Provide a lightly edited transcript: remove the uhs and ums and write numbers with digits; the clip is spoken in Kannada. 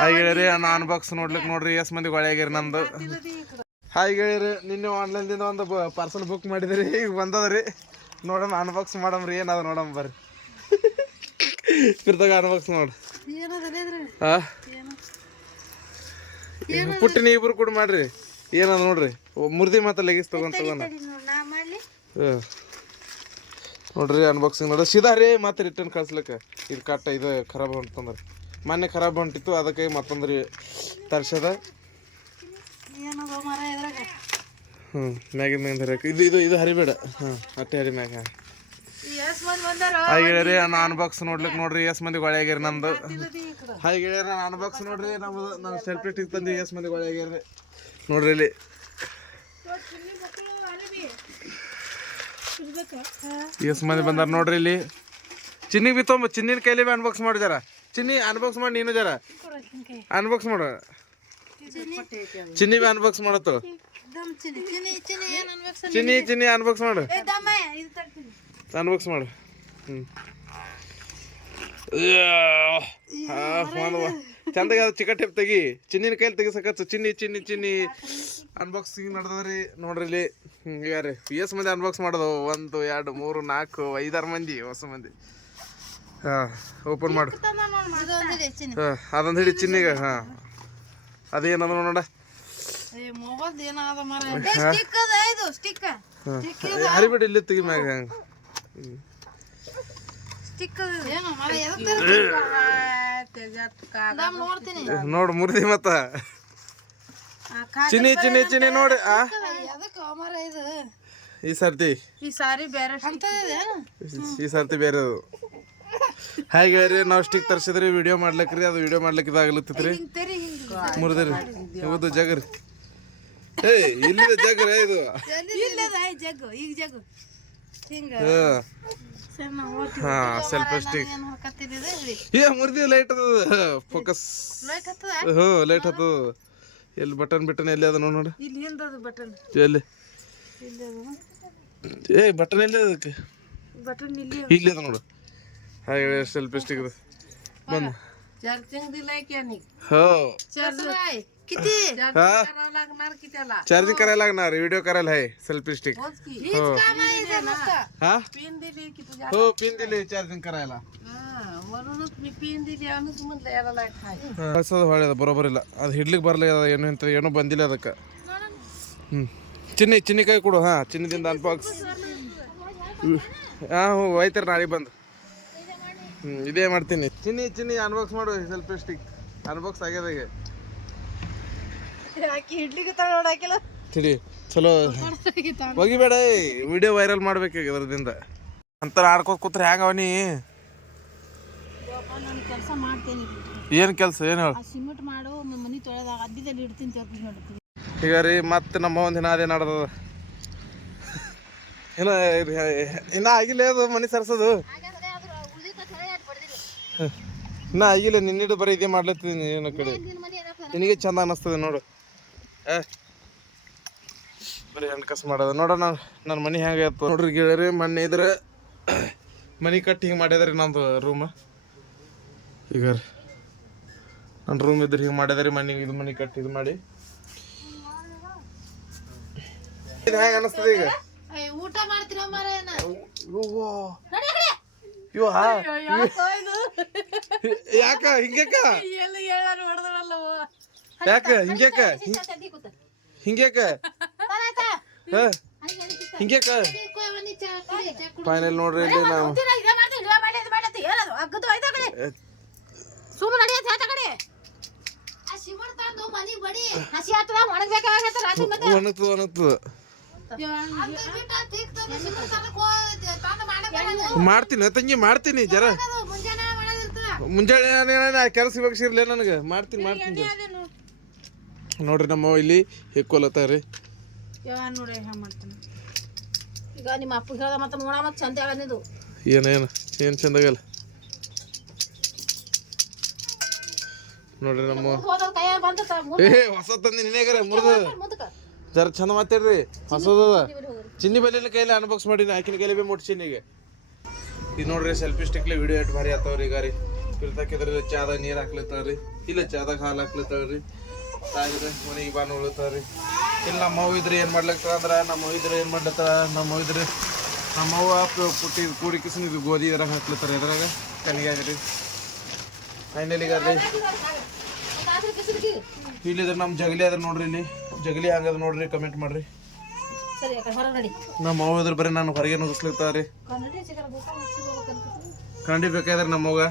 ಹಾಯ್ ಗೆಳೆಯರಿ ಅನ್ಬಾಕ್ಸ್ ನೋಡ್ಲಿಕ್ಕೆ ನೋಡ್ರಿ ಎಸ್ ಮಂದಿ ಗೊಳ್ಯಾಗಿರಿ ನಮ್ದು. ಹಾಯ್ ಗೆಳೆಯರಿ, ನಿನ್ನೆ ಆನ್ಲೈನ್ದಿಂದ ಒಂದು ಪಾರ್ಸಲ್ ಬುಕ್ ಮಾಡಿದ್ರಿ, ಈಗ ಬಂದದ್ರಿ. ನೋಡೋಣ ಅನ್ಬಾಕ್ಸ್ ಮಾಡಮ್ರಿ, ಏನದ ನೋಡಮ್ ಬರ್ರಿ. ಇರ್ದಾಗ ಅನ್ಬಾಕ್ಸ್ ನೋಡ್ರಿ. ಪುಟ್ಟಿನ ಇಬ್ರು ಕೂಡ ಮಾಡ್ರಿ. ಏನದ ನೋಡ್ರಿ, ಮುರ್ದಿ ಮತ್ತೆ ಲೆಗಿಸ್ ತಗೊಂಡ್ ನೋಡ್ರಿ ಅನ್ಬಾಕ್ಸಿಂಗ್ ನೋಡ್ರಿ. ಸೀದಾ ರೀ ಮತ್ತೆ ರಿಟರ್ನ್ ಕಳ್ಸ್ಲಿಕ್ಕೆ. ಇದು ಕಟ್ಟ ಇದು ಖರಾಬ್ ಹೊಂಟಂದ್ರಿ, ಮೊನ್ನೆ ಖರಾಬ್ ಹೊಂಟಿತ್ತು, ಅದಕ್ಕೆ ಮತ್ತೊಂದ್ರಿ ತರ್ಸದ. ಮ್ಯಾಗಿನ ಮ್ಯಾಗ ಹರಿಯಕ್ಕೆ ಇದು ಇದು ಇದು ಹರಿಬೇಡ. ಅಟ್ಟೆ ಹರಿ ಮ್ಯಾಗ. ಹಾಯ್ ಗೆಳೆಯರಿ, ಅನ್ಬಾಕ್ಸ್ ನೋಡ್ಲಿಕ್ಕೆ ನೋಡ್ರಿ ಎಸ್ ಮಂದಿ ಗೊಳ್ಯಾಗಿರಿ ನಮ್ದು. ಹಾಯ್ ಗೆಳೆಯರಿ, ಅನ್ಬಾಕ್ಸ್ ನೋಡ್ರಿ ನಮ್ದು. ನಾನು ಸೆಲ್ಫಿ ಟಿಕ್ ತಂದು ಎಸ್ ಮಂದಿ ಗೊಳ್ಯಾಗಿರಿ ನೋಡ್ರಿ. ಇಲ್ಲಿ ಎಸ್ ಮಂದಿ ಬಂದಾರ ನೋಡ್ರಿ. ಇಲ್ಲಿ ಚಿನ್ನಿಗೆ ಬಿ ತೊಂಬ, ಚಿನ್ನಿನ ಕೈಲಿ ಬಿ ಅನ್ಬಾಕ್ಸ್ ಮಾಡಿ ಜರ. ಚಿನ್ನಿ ಅನ್ಬಾಕ್ಸ್ ಮಾಡಿ, ನೀನು ಜರ ಅನ್ಬಾಕ್ಸ್ ಮಾಡು. ಚಿನ್ನಿ ಬಿ ಅನ್ಬಾಕ್ಸ್ ಮಾಡತ್ತು. ಚಿನ್ನಿ ಚಿನ್ನಿ ಅನ್ಬಾಕ್ಸ್ ಮಾಡು, ಅನ್ಬಾಕ್ಸ್ ಮಾಡು. ಚಂದಾಗ ಚಿಕ್ಕ ಟೇಪ್ ತೆಗಿ, ಚಿನ್ನಿನ ಕೈಲಿ ತೆಗಿಸಕತ್ತು. ಚಿನ್ನಿ ಚಿನ್ನಿ ಚಿನ್ನಿ ಅನ್ಬಾಕ್ಸಿಂಗ್ ನಡೆದ್ರಿ ನೋಡ್ರಿ. ಇಲ್ಲಿ ಯಾರು ಎಸ್ ಮಂದಿ ಅನ್ಬಾಕ್ಸ್ ಮಾಡೋದು? 1 2 3 4 5 6 ಮಂದಿ, ಹೊಸ ಮಂದಿ. ಓಪನ್ ಮಾಡು. ಅದೊಂದು ಹಿಡಿ ಚಿನ್ನಿಗ. ಅದೇನದ ನೋಡ, ಹರಿಬಿಡಿ ಇಲ್ಲಿ ತೆಗಿ ಮ್ಯಾಗ. ನೋಡು ಮುರಿದಿ ಮತ್ತ. ಚಿನ್ನಿ ಚಿನ್ನಿ ಚಿನ್ನಿ ನೋಡಿ. ಈ ಸರ್ತಿ ಬೇರೆ ಅದು. ಹಾಗೆ ನಾವು ಸ್ಟಿಕ್ ತರ್ಸಿದ್ರಿ ವಿಡಿಯೋ ಮಾಡ್ಲಕ್ರಿ. ಅದು ವಿಡಿಯೋ ಮಾಡ್ಲಿಕ್ಕೆ ಇದಾಗ್ಲತ್ತಿತ್ರಿ, ಮುರಿದ್ರಿ. ಹೌದು ಜಗ್ರಿ. ಇಲ್ಲಿದೆ ಜಗ್ರಿ. ಇದು ಹಾ ಸೆಲ್ಫಿ ಸ್ಟಿಕ್. ಮುರಿದಿ ಲೈಟ್ ಅದ, ಫೋಕಸ್. ಲೈಟ್ ಹತ್ತದ. ಎಲ್ಲಿ ಬಟನ್ ಎಲ್ಲಿ ಅದ ನೋಡಿ. ಎಲ್ಲಿ ಬಟನ್ ಎಲ್ಲಿ ಅದಕ್ಕೆ? ಇಲ್ಲಿ ಅದ ನೋಡು. ಹಾಗೆ ಸೆಲ್ಫಿ ಸ್ಟಿಕ್ ಬಂದು. चार्जिंग करायला लागणार, व्हिडिओ करायला आहे. Selfie stick. हो पिन दिली चार्जिंग करायला. म्हणूनच मी पिन दिली आणि म्हटलं याला लाईट आहे. असं ಹೊಳ್ಯದ ಬರೋಬರ್ ಇಲ್ಲ. ಅದು ಹಿಡ್ಲಿಕ್ಕೆ ಬರಲ್ಲ. ಏನು ಅಂತ ಏನೋ ಬಂದಿಲ್ಲ ಅದಕ್ಕೆ. ಚಿನ್ನಿ ಕೈ ಕೊಡು. ಚಿನ್ನದಿಂದ ಅನ್ಬಾಕ್ಸ್. ಹೋಯ್ತಾರೆ ನಾಳೆ ಬಂದು. ಇದೇ ಮಾಡ್ತೀನಿ. ಚಿನ್ನಿ ಅನ್ಬಾಕ್ಸ್ ಮಾಡು. ಸೆಲ್ಫಿ ಸ್ಟಿಕ್ ಅನ್ಬಾಕ್ಸ್ ಆಗ್ಯದ. ಈಗ ತಿಳಿ ಚಲೋ ಹೋಗಿಬೇಡ. ವಿಡಿಯೋ ವೈರಲ್ ಮಾಡ್ಬೇಕು ಅದರದಿಂದ. ಅಂತರ ಆಡ್ಕೋತ ಕೂತ್ರೆ ಹ್ಯಾಂಗ ಅವನಿ? ಏನ್ ಕೆಲಸ? ಏನು ಹೇಳು. ಈಗ ರೀ ಮತ್ತೆ ನಮ್ಮ ಒಂದಿನ ಅದೇ ನಡ್ದದ. ಏನೋ ಇನ್ನ ಆಗಿಲ್ಲ ಅದು ಮನೆ ಸರ್ಸೋದು. ಇನ್ನ ಆಗಿಲ್ಲ. ನಿನ್ನಿಡು ಬರೀ ಇದೇ ಮಾಡ್ಲತ್ತೀನಿ. ಏನೋ ಕಡೆ ನಿನಗೆ ಚಂದ ಅನ್ನಿಸ್ತದೆ ನೋಡು. ಬರೀ ಹಣ್ಕಸ್ ಮಾಡೋದು ನೋಡೋಣ. ನನ್ನ ಮನೆ ಹೆಂಗೆ ಆಯ್ತು ನೋಡ್ರಿ ಗೆಳೆಯರಿ. ಮೊನ್ನೆ ಇದ್ರೆ ಮನೆ ಕಟ್ಟಿ ಹಿಂಗೆ ಮಾಡ್ಯದ್ರಿ ನಮ್ದು ರೂಮ್. ಈಗ ನನ್ನ ರೂಮ್ ಇದ್ರೆ ಹಿಂಗೆ ಮಾಡ್ಯದ್ರಿ. ಇದು ಮನೆ ಕಟ್ಟಿ ಇದು ಮಾಡಿ. ಇದು ಹೆಂಗೆ ಅನ್ನಿಸ್ತದೆ ಈಗ? ಊಟ ಮಾಡ್ತೀರ ಯಾಕ ಹಿಂಗ್ಯಾಕ? ಯಾಕ ಹಿಂಗ್ಯಾಕ? ಹಿಂಗ್ಯಾಕ ಫೈನಲ್ ನೋಡ್ರಿ. ಇಲ್ಲಿ ನಾವು ಮಾಡ್ತೀನಿ ತಂಗಿ, ಮಾಡ್ತೀನಿ ಜರ. ಮುಂಜಾನೆ ಕೆಲಸ ಇವಾಗ ಇರ್ಲಿ ನನಗೆ. ಮಾಡ್ತೀನಿ ನೋಡ್ರಿ. ನಮ್ಮ ಇಲ್ಲಿ ಹೆಕ್ಕೊಲತ್ತಾರಿ. ಏನು ಚಂದಾಗಲ್ಲ ನೋಡ್ರಿ. ನಮ್ಮ ಹೊಸ ತಂದಿ ನಿನ್ನೆಗಾರ ಮುರಿದ ಜರ ಚಂದ ಮಾತಾಡ್ರಿ. ಹೊಸದದ ಚಿನ್ನಿ ಬಲಿನ ಕೈಲಿ ಅನ್ಬಾಕ್ಸ್ ಮಾಡೀನಿ. ಆಕಿನ ಕೈಲಿ ಬಿ ಮುಟ್ಟು ಚಿನ್ನಿಗೆ. ಇದು ನೋಡ್ರಿ ಸೆಲ್ಫಿ ಸ್ಟಿಕ್ಲೆ ವಿಡಿಯೋ ಎಷ್ಟು ಭಾರಿ ಆತವ್ರಿ. ಈಗ ರೀ ಇರ್ತಾಕಿದ್ರಿ ಚಾದಾಗ ನೀರು ಹಾಕ್ಲತ್ತಾವ್ರಿ ಇಲ್ಲ ಚಾದಾಗ ಹಾಲು ಹಾಕ್ಲತ್ತಾವ್ರಿ ತಾಯಿದ್ರೆ ಮನೆಗೆ ಬಾನು ಉಳಿತಾವ್ರಿ ಇಲ್ಲಿ ನಮ್ಮ ಅವ್ವ ಇದ್ರೆ ಏನು ಮಾಡ್ಲತ್ತಾರ ಅಂದ್ರೆ ನಮ್ಮ ಅವ್ವ ಇದ್ರೆ ಏನು ಮಾಡ್ಲತ್ತಾರ ನಮ್ಮ ಅವ್ವ ಇದ್ರೆ ನಮ್ಮ ಅವ್ವ ಪುಟ್ಟಿ ಕೂಡಿ ಕಿಸಿನ ಇದು ಗೋಧಿ ಇದ್ರಾಗ ಹಾಕ್ಲತ್ತಾರ ಇದ್ರಾಗ ಕನಿಗಾಗ್ರಿ ಫೈನಲಿಗಾರ್ರಿ ಇಲ್ಲಿದ್ರೆ ನಮ್ಮ ಜಗಲಿ ಅದ್ರ ನೋಡ್ರಿ ಇಲ್ಲಿ ಜಗಲಿ ಹಂಗದ ನೋಡ್ರಿ ಕಮೆಂಟ್ ಮಾಡ್ರಿ ನಮ್ಮ ಅವ್ವ ಇದ್ರ ಬರೀ ನಾನು ಹೊರಗೆ ನುಗ್ಗಿಸ್ಲಿಕ್ತಾವ್ರಿ ಕನ್ನಡಿ ಬೇಕಾದ್ರೆ ನಮ್ಮವ್ವ